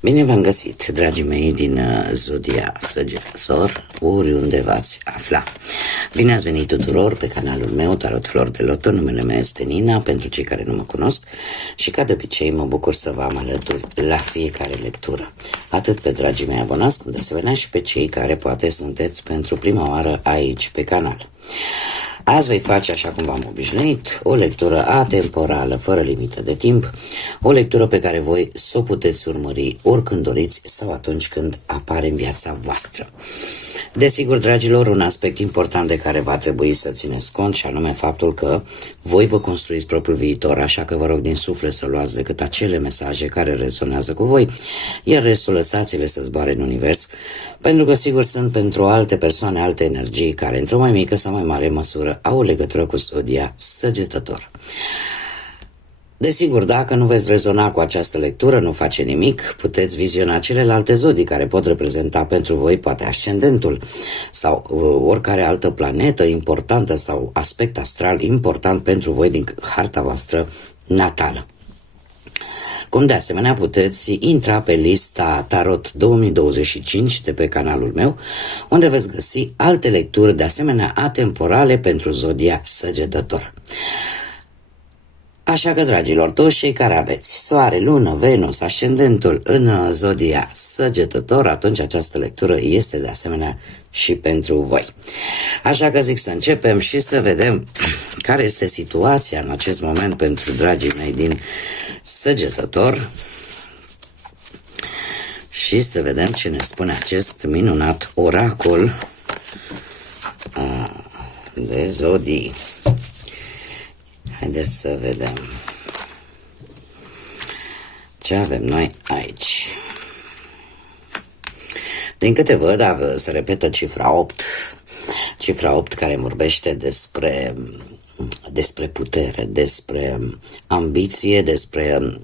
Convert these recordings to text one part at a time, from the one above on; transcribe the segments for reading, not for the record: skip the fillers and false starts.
Bine v-am găsit, dragii mei din Zodia Săgetător, oriunde v-ați afla. Bine ați venit tuturor pe canalul meu, Tarot Flor de Loto. Numele meu este Nina, pentru cei care nu mă cunosc, și ca de obicei mă bucur să vă am alături la fiecare lectură. Atât pe dragii mei abonați, cum de asemenea și pe cei care poate sunteți pentru prima oară aici pe canal. Azi voi face, așa cum v-am obișnuit, o lectură atemporală, fără limită de timp, o lectură pe care voi să o puteți urmări oricând doriți sau atunci când apare în viața voastră. Desigur, dragilor, un aspect important de care va trebui să țineți cont, și anume faptul că voi vă construiți propriul viitor, așa că vă rog din suflet să luați decât acele mesaje care rezonează cu voi, iar restul lăsați-le să zboare în univers, pentru că sigur sunt pentru alte persoane, alte energii care într-o mai mică sau mai mare măsură au o legătură cu Zodia Săgetător. Desigur, dacă nu veți rezona cu această lectură, nu face nimic, puteți viziona celelalte zodii care pot reprezenta pentru voi poate ascendentul sau oricare altă planetă importantă sau aspect astral important pentru voi din harta voastră natală. Cum de asemenea puteți intra pe lista Tarot 2025 de pe canalul meu, unde veți găsi alte lecturi de asemenea atemporale pentru Zodia Săgetător. Așa că, dragilor, toți cei care aveți Soare, Lună, Venus, ascendentul în Zodia Săgetător, atunci această lectură este de asemenea și pentru voi. Așa că zic să începem și să vedem care este situația în acest moment pentru dragii mei din Săgetător și să vedem ce ne spune acest minunat oracol de zodii. Haideți să vedem ce avem noi aici. Din câte văd, se repetă cifra 8. Cifra 8 care vorbește despre putere, despre ambiție, despre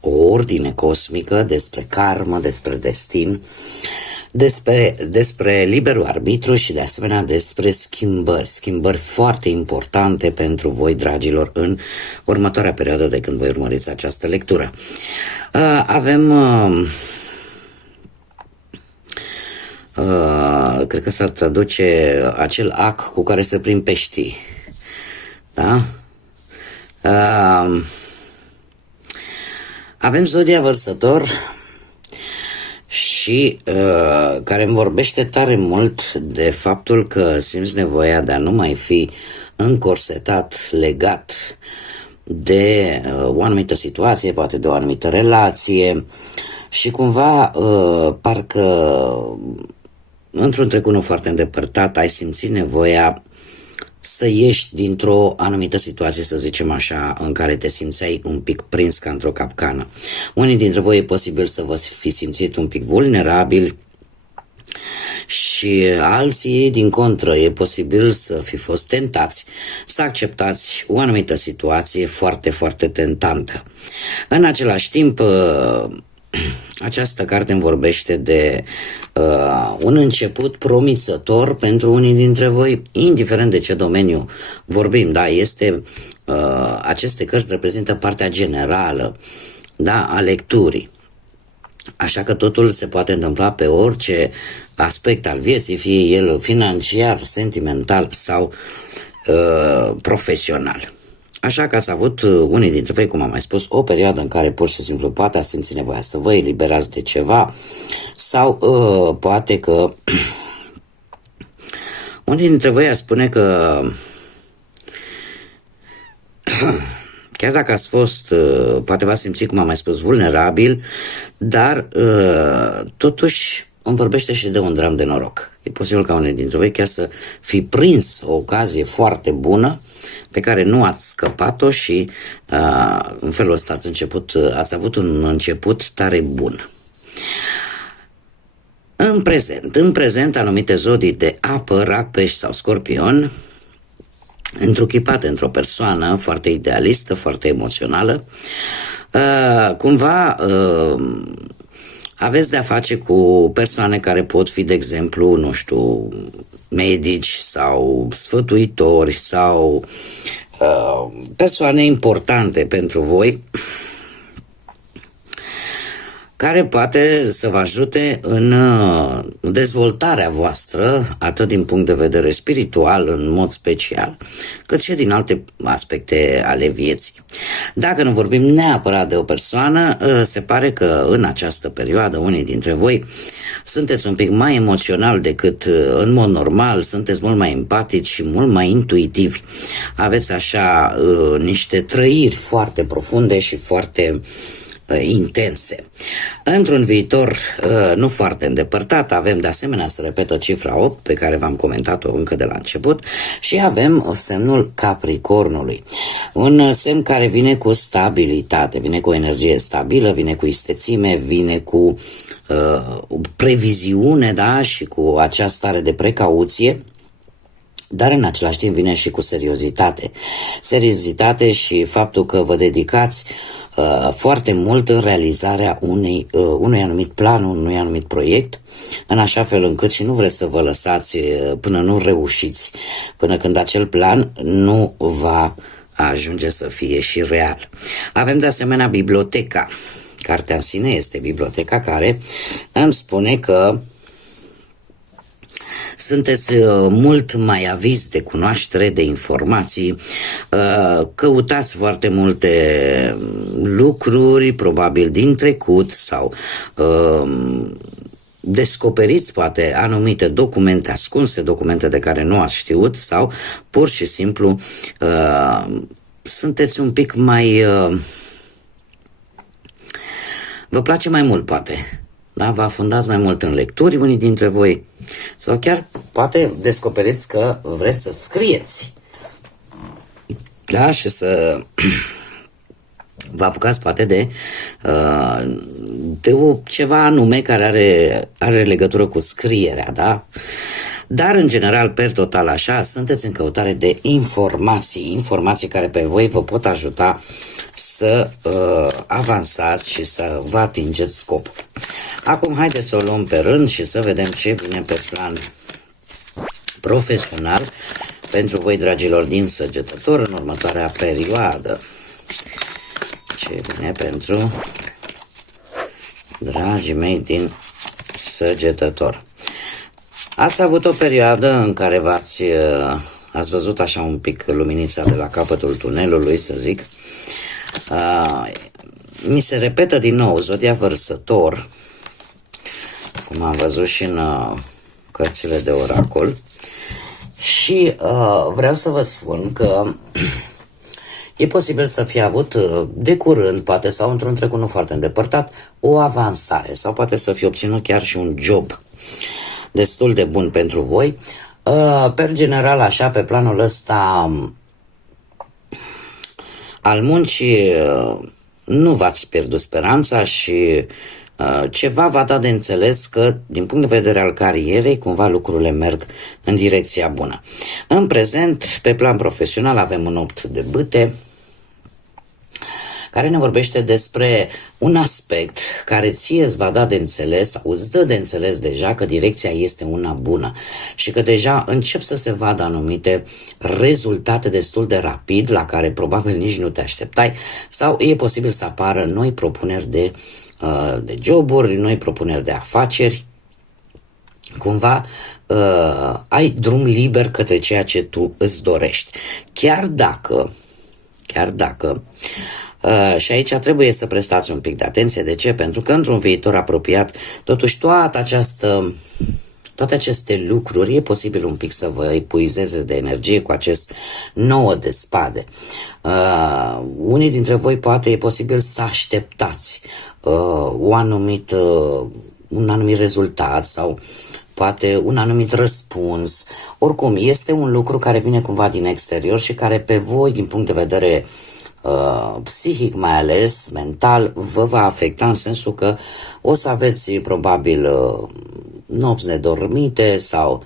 o ordine cosmică, despre karmă, despre destin, despre liberul arbitru și de asemenea despre schimbări foarte importante pentru voi, dragilor, în următoarea perioadă de când voi urmăriți această lectură. Avem cred că s-ar traduce acel ac cu care se prind peștii, da? Avem Zodia Vărsător și care îmi vorbește tare mult de faptul că simți nevoia de a nu mai fi încorsetat, legat de o anumită situație, poate de o anumită relație și cumva parcă într-un trecut nu foarte îndepărtat ai simțit nevoia să ieși dintr-o anumită situație, să zicem așa, în care te simțeai un pic prins ca într-o capcană. Unii dintre voi e posibil să vă fi simțit un pic vulnerabili și alții, din contră, e posibil să fi fost tentați să acceptați o anumită situație foarte, foarte tentantă. În același timp, această carte îmi vorbește de un început promițător pentru unii dintre voi, indiferent de ce domeniu vorbim, da, aceste cărți reprezintă partea generală, da, a lecturii. Așa că totul se poate întâmpla pe orice aspect al vieții, fie el financiar, sentimental sau profesional. Așa că ați avut unii dintre voi, cum am mai spus, o perioadă în care pur și simplu poate ați simțit nevoia să vă eliberați de ceva sau poate că unii dintre voi a spune că chiar dacă ați fost, poate v-ați simțit, cum am mai spus, vulnerabil, dar totuși îmi vorbește și de un dram de noroc. E posibil ca unii dintre voi chiar să fi prins o ocazie foarte bună pe care nu ați scăpat-o și în felul ăsta ați avut un început tare bun. În prezent, anumite zodii de apă, rac, pești sau scorpion, întruchipate într-o persoană foarte idealistă, foarte emoțională, cumva aveți de-a face cu persoane care pot fi, de exemplu, nu știu, medici sau sfătuitori sau persoane importante pentru voi care poate să vă ajute în dezvoltarea voastră, atât din punct de vedere spiritual, în mod special, cât și din alte aspecte ale vieții. Dacă nu vorbim neapărat de o persoană, se pare că în această perioadă unii dintre voi sunteți un pic mai emoțional decât în mod normal, sunteți mult mai empatici și mult mai intuitivi. Aveți așa niște trăiri foarte profunde și foarte intense. Într-un viitor nu foarte îndepărtat avem de asemenea, se repetă cifra 8 pe care v-am comentat-o încă de la început și avem semnul Capricornului. Un semn care vine cu stabilitate, vine cu o energie stabilă, vine cu istețime, vine cu previziune, da, și cu acea stare de precauție, dar în același timp vine și cu seriozitate. Seriozitate și faptul că vă dedicați foarte mult în realizarea unui anumit plan, unui anumit proiect, în așa fel încât și nu vreți să vă lăsați până nu reușiți, până când acel plan nu va ajunge să fie și real. Avem de asemenea biblioteca. Cartea în sine este biblioteca, care îmi spune că sunteți mult mai avizi de cunoaștere, de informații, căutați foarte multe lucruri, probabil din trecut, sau descoperiți poate anumite documente ascunse, documente de care nu ați știut, sau pur și simplu sunteți un pic mai... vă place mai mult, poate. Da, vă afundați mai mult în lecturi, unii dintre voi, sau chiar poate descoperiți că vreți să scrieți, da, și să vă apucați poate de ceva anume care are legătură cu scrierea, da? Dar în general, per total așa, sunteți în căutare de informații care pe voi vă pot ajuta să avansați și să vă atingeți scopul. Acum haideți să o luăm pe rând și să vedem ce vine pe plan profesional pentru voi, dragilor din Săgetător, în următoarea perioadă. Ce vine pentru dragii mei din Săgetător? Ați avut o perioadă în care ați văzut așa un pic luminița de la capătul tunelului, să zic. Mi se repetă din nou zodia Vărsător, cum am văzut și în cărțile de oracol, și vreau să vă spun că e posibil să fie avut de curând, poate, sau într-un trecut nu foarte îndepărtat, o avansare, sau poate să fie obținut chiar și un job destul de bun pentru voi. Per general, așa, pe planul ăsta al muncii, nu v-ați pierdut speranța și ceva va da de înțeles că, din punct de vedere al carierei, cumva lucrurile merg în direcția bună. În prezent, pe plan profesional, avem un 8 de bâte, care ne vorbește despre un aspect care ție îți va da de înțeles, sau îți dă de înțeles deja că direcția este una bună și că deja încep să se vadă anumite rezultate destul de rapid, la care probabil nici nu te așteptai, sau e posibil să apară noi propuneri de joburi, noi propuneri de afaceri. Cumva ai drum liber către ceea ce tu îți dorești. Chiar dacă și aici trebuie să prestați un pic de atenție. De ce? Pentru că într-un viitor apropiat, totuși toate aceste lucruri e posibil un pic să vă epuizeze de energie cu acest 9 de spade. Unii dintre voi poate e posibil să așteptați un anumit rezultat sau poate un anumit răspuns. Oricum, este un lucru care vine cumva din exterior și care pe voi, din punct de vedere psihic, mai ales mental, vă va afecta, în sensul că o să aveți probabil nopți nedormite sau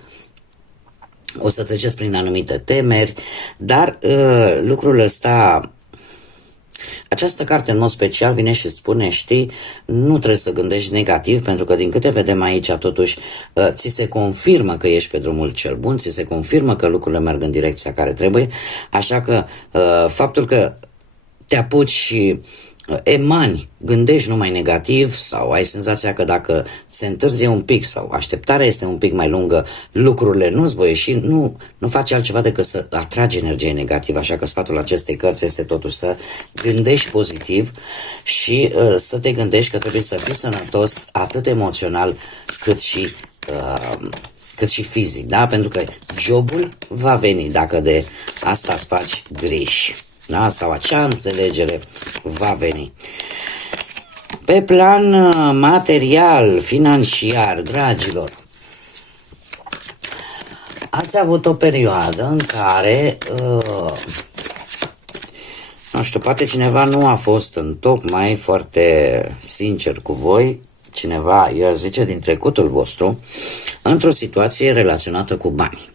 o să treceți prin anumite temeri, dar lucrul ăsta, această carte în mod special vine și spune, știi, nu trebuie să gândești negativ, pentru că din câte vedem aici, totuși, ți se confirmă că ești pe drumul cel bun, ți se confirmă că lucrurile merg în direcția care trebuie, așa că faptul că te apuci și emani, gândești numai negativ sau ai senzația că dacă se întârzie un pic sau așteptarea este un pic mai lungă, lucrurile nu-ți voi ieși, nu faci altceva decât să atragi energie negativă, așa că sfatul acestei cărți este totuși să gândești pozitiv și să te gândești că trebuie să fii sănătos atât emoțional cât și fizic, da? Pentru că jobul va veni dacă de asta îți faci griji, da? Sau acea înțelegere va veni. Pe plan material, financiar, dragilor, ați avut o perioadă în care, nu știu, poate cineva nu a fost întocmai foarte sincer cu voi, cineva, eu zice, din trecutul vostru, într-o situație relaționată cu bani.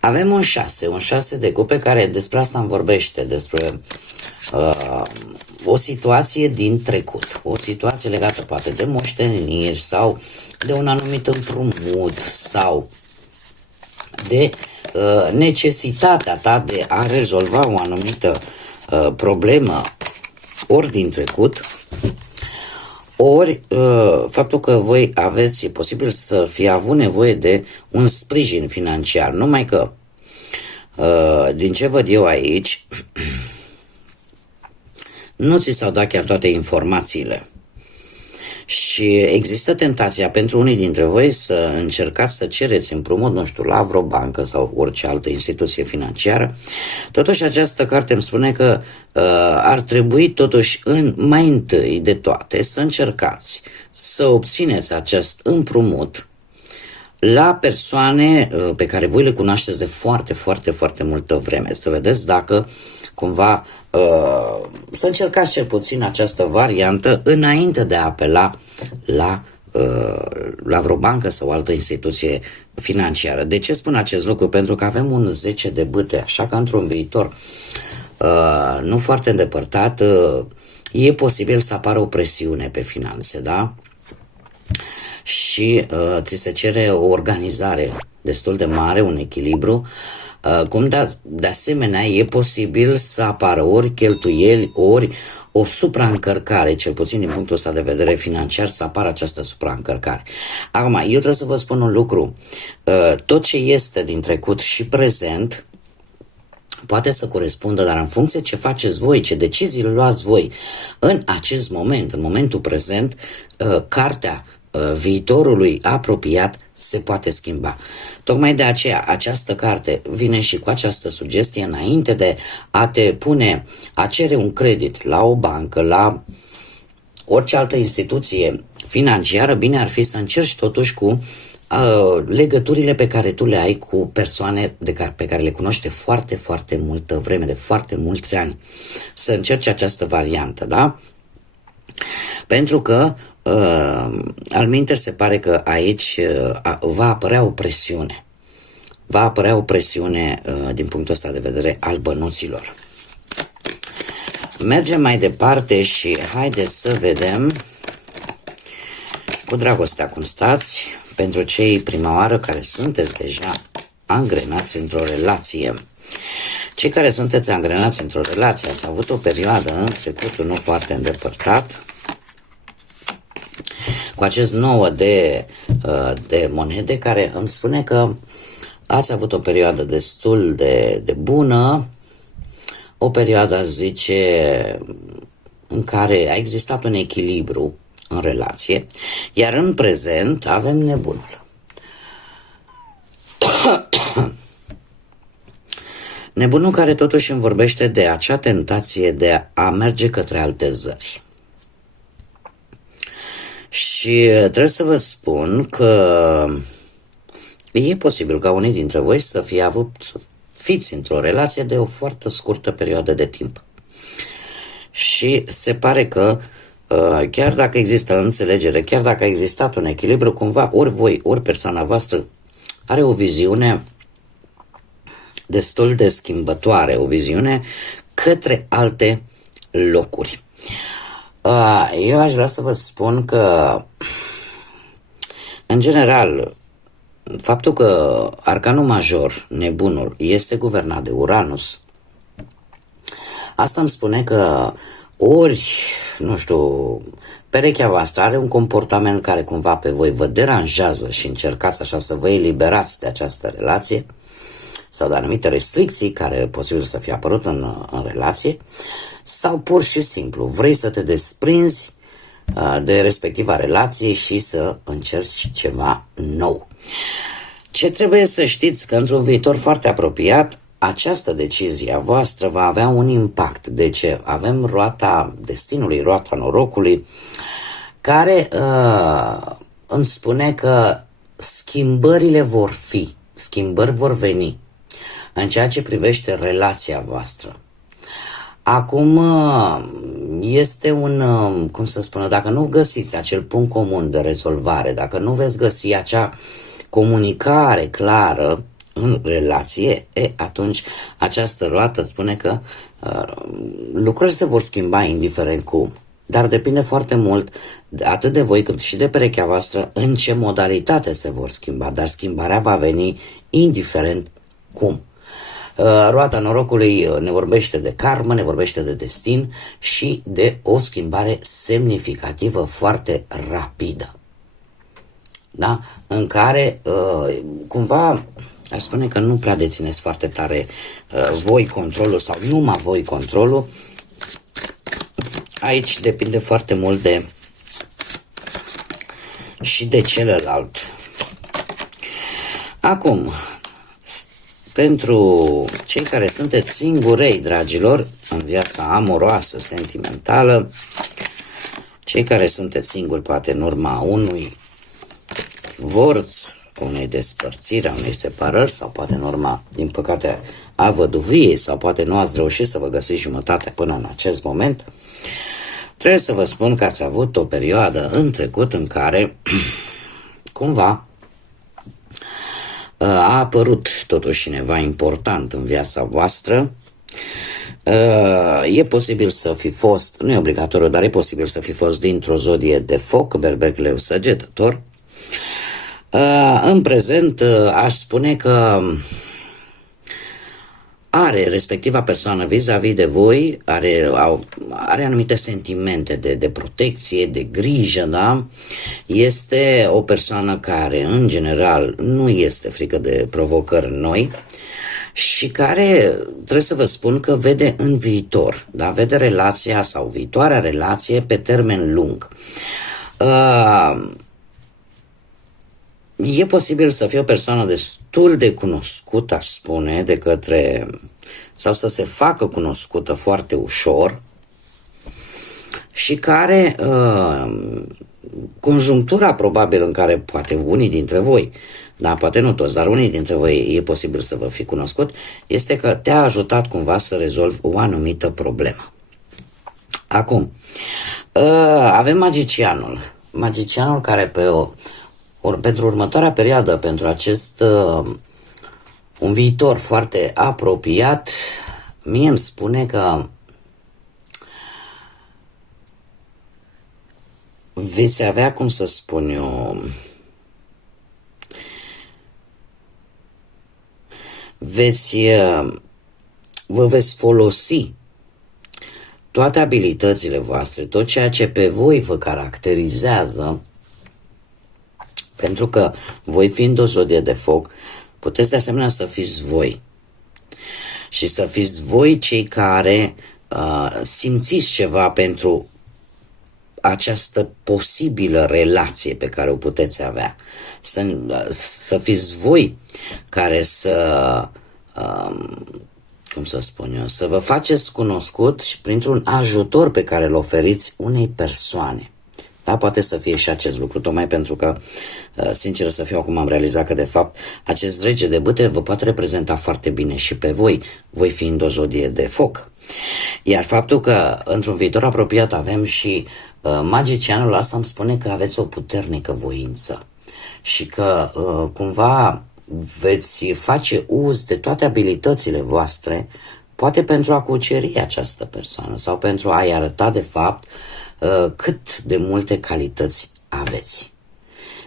Avem un 6 de cupe care despre asta îmi vorbește, despre o situație din trecut, o situație legată poate de moșteniri sau de un anumit împrumut sau de necesitatea ta de a rezolva o anumită problemă ori din trecut, ori faptul că voi aveți, e posibil să fie avut nevoie de un sprijin financiar, numai că din ce văd eu aici, nu ți s-au dat chiar toate informațiile. Și există tentația pentru unii dintre voi să încercați să cereți împrumut, nu știu, la vreo bancă sau orice altă instituție financiară. Totuși această carte îmi spune că ar trebui totuși mai întâi de toate să încercați să obțineți acest împrumut la persoane pe care voi le cunoașteți de foarte, foarte, foarte multă vreme. Să vedeți dacă cumva să încercați cel puțin această variantă înainte de a apela la vreo bancă sau altă instituție financiară. De ce spun acest lucru? Pentru că avem un 10 de bâte, așa că într-un viitor nu foarte îndepărtat e posibil să apară o presiune pe finanțe, da? Și ți se cere o organizare destul de mare, un echilibru, cum de asemenea e posibil să apară ori cheltuieli, ori o supraîncărcare, cel puțin din punctul ăsta de vedere financiar, să apară această supraîncărcare. Acum, eu trebuie să vă spun un lucru, tot ce este din trecut și prezent poate să corespundă, dar în funcție ce faceți voi, ce decizii luați voi în acest moment, în momentul prezent, cartea viitorului apropiat se poate schimba. Tocmai de aceea această carte vine și cu această sugestie înainte de a te pune, a cere un credit la o bancă, la orice altă instituție financiară, bine ar fi să încerci totuși cu legăturile pe care tu le ai cu persoane pe care le cunoști de foarte, foarte multă vreme, de foarte mulți ani. Să încerci această variantă, da? Pentru că alminter se pare că aici va apărea o presiune. Va apărea o presiune din punctul ăsta de vedere al bănuților. Mergem mai departe și haideți să vedem cu dragostea cum stați pentru cei prima oară care sunteți deja angrenați într-o relație. Cei care sunteți angrenați într-o relație, ați avut o perioadă în trecutul nu foarte îndepărtat, cu acest 9 de monede care îmi spune că ați avut o perioadă destul de bună, o perioadă, zice, în care a existat un echilibru în relație, iar în prezent avem nebunul. Nebunul care totuși îmi vorbește de acea tentație de a merge către alte zări. Și trebuie să vă spun că e posibil ca unii dintre voi să fiți într-o relație de o foarte scurtă perioadă de timp. Și se pare că chiar dacă există înțelegere, chiar dacă a existat un echilibru, cumva ori voi, ori persoana voastră are o viziune destul de schimbătoare, o viziune către alte locuri. Eu aș vrea să vă spun că, în general, faptul că arcanul major, nebunul, este guvernat de Uranus, asta îmi spune că ori, nu știu, perechea voastră are un comportament care cumva pe voi vă deranjează și încercați așa să vă eliberați de această relație sau de anumite restricții care posibil să fie apărut în relație, sau pur și simplu vrei să te desprinzi de respectiva relație și să încerci ceva nou. Ce trebuie să știți că într-un viitor foarte apropiat această decizie a voastră va avea un impact. De ce? Avem roata destinului, roata norocului, care îmi spune că schimbările vor fi, schimbări vor veni în ceea ce privește relația voastră. Acum este un, cum să spună, dacă nu găsiți acel punct comun de rezolvare, dacă nu veți găsi acea comunicare clară în relație, atunci această roată îți spune că lucrurile se vor schimba indiferent cum. Dar depinde foarte mult atât de voi cât și de perechea voastră în ce modalitate se vor schimba, dar schimbarea va veni indiferent cum. Roata norocului ne vorbește de karmă, ne vorbește de destin și de o schimbare semnificativă foarte rapidă. Da? În care cumva aș spune că nu prea dețineți foarte tare voi controlul sau numai voi controlul. Aici depinde foarte mult și de celălalt. Acum, pentru cei care sunteți singurei, dragilor, în viața amoroasă, sentimentală, cei care sunteți singuri, poate în urma unui divorț, unei despărțiri, a unei separări, sau poate în urma, din păcate, a văduviei, sau poate nu ați reușit să vă găsiți jumătate până în acest moment, trebuie să vă spun că ați avut o perioadă în trecut în care, cumva, a apărut totuși cineva important în viața voastră. E posibil să fi fost, nu e obligatoriu, dar e posibil să fi fost dintr-o zodie de foc, berbec, leu, săgetător. În prezent aș spune că are respectiva persoană vis-a-vis de voi, are anumite sentimente de protecție, de grijă, da? Este o persoană care, în general, nu este frică de provocări noi și care, trebuie să vă spun că vede în viitor, da? Vede relația sau viitoarea relație pe termen lung. E posibil să fie o persoană destul de cunoscută, aș spune, de către, sau să se facă cunoscută foarte ușor și care, conjunctura probabil în care poate unii dintre voi, da, poate nu toți, dar unii dintre voi e posibil să vă fi cunoscut, este că te-a ajutat cumva să rezolvi o anumită problemă. Acum, avem magicianul care pentru următoarea perioadă, pentru acest un viitor foarte apropiat, mie îmi spune că veți avea, cum să spun eu, vă veți folosi toate abilitățile voastre, tot ceea ce pe voi vă caracterizează, pentru că voi fiind o zodie de foc, puteți de asemenea să fiți voi. Și să fiți voi cei care simțiți ceva pentru această posibilă relație pe care o puteți avea. Să fiți voi care cum să spun eu, să vă faceți cunoscut și printr-un ajutor pe care îl oferiți unei persoane. Da, poate să fie și acest lucru, tocmai pentru că, sincer să fiu, acum am realizat că, de fapt, acest rege de bâte vă poate reprezenta foarte bine și pe voi fiind o zodie de foc. Iar faptul că, într-un viitor apropiat, avem și magicianul, asta îmi spune că aveți o puternică voință și că, cumva, veți face uz de toate abilitățile voastre, poate pentru a cuceri această persoană sau pentru a-i arăta, de fapt, cât de multe calități aveți.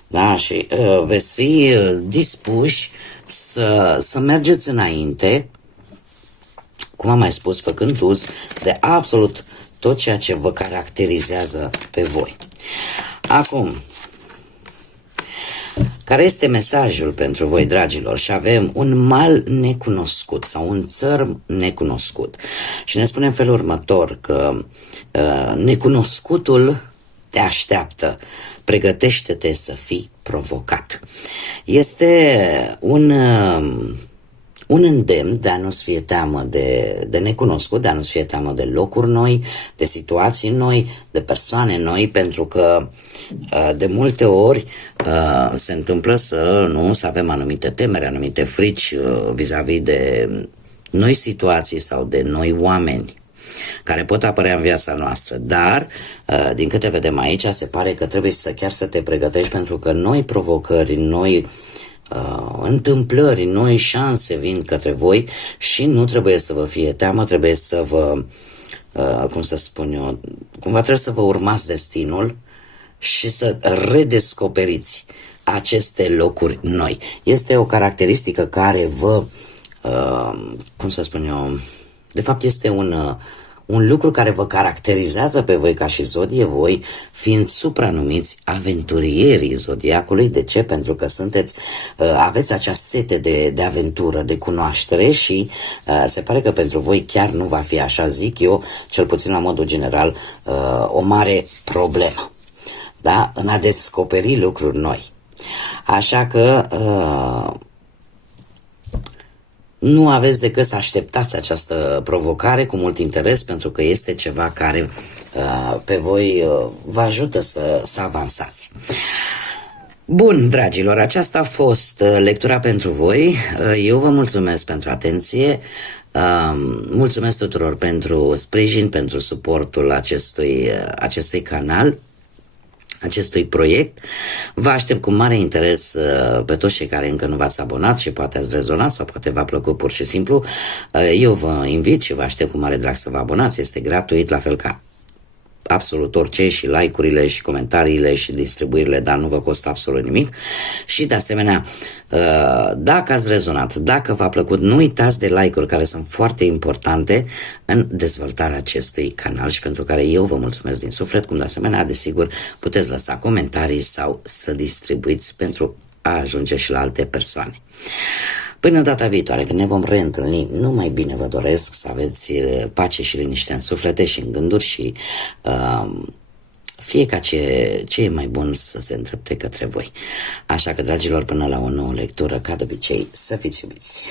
Da? Și veți fi dispuși să mergeți înainte, cum am mai spus, făcând uz de absolut tot ceea ce vă caracterizează pe voi. Acum, care este mesajul pentru voi, dragilor? Și avem un mal necunoscut sau un țărm necunoscut. Și ne spune în felul următor că necunoscutul te așteaptă, pregătește-te să fii provocat. Este un îndemn de a nu-ți fie teamă de necunoscut, de a nu-ți fie teamă de locuri noi, de situații noi, de persoane noi, pentru că de multe ori se întâmplă să avem anumite temeri, anumite frici vis-a-vis de noi situații sau de noi oameni care pot apărea în viața noastră, dar din câte vedem aici se pare că trebuie chiar să te pregătești, pentru că noi provocări, noi întâmplări, noi șanse vin către voi și nu trebuie să vă fie teamă, trebuie să vă, cum să spun eu, cumva trebuie să vă urmați destinul și să redescoperiți aceste locuri noi. Este o caracteristică care vă, cum să spun eu, de fapt este un lucru care vă caracterizează pe voi ca și zodie, voi fiind supranumiți aventurierii zodiacului. De ce? Pentru că aveți acea sete de aventură, de cunoaștere și se pare că pentru voi chiar nu va fi, așa zic eu, cel puțin la modul general, o mare problemă, da? În a descoperi lucruri noi. Așa că nu aveți decât să așteptați această provocare cu mult interes, pentru că este ceva care pe voi vă ajută să avansați. Bun, dragilor, aceasta a fost lectura pentru voi. Eu vă mulțumesc pentru atenție. Mulțumesc tuturor pentru sprijin, pentru suportul acestui canal, acestui proiect. Vă aștept cu mare interes pe toți cei care încă nu v-ați abonat și poate ați rezonat sau poate v-a plăcut pur și simplu. Eu vă invit și vă aștept cu mare drag să vă abonați. Este gratuit, la fel ca absolut orice, și like-urile și comentariile și distribuirile, dar nu vă costă absolut nimic. Și de asemenea, dacă ați rezonat, dacă v-a plăcut, nu uitați de like-uri, care sunt foarte importante în dezvoltarea acestui canal și pentru care eu vă mulțumesc din suflet, cum de asemenea, desigur, puteți lăsa comentarii sau să distribuiți pentru a ajunge și la alte persoane. Până data viitoare, când ne vom reîntâlni, numai bine vă doresc, să aveți pace și liniște în suflete și în gânduri și fie ca ce e mai bun să se îndrepte către voi. Așa că, dragilor, până la o nouă lectură, ca de obicei, să fiți iubiți!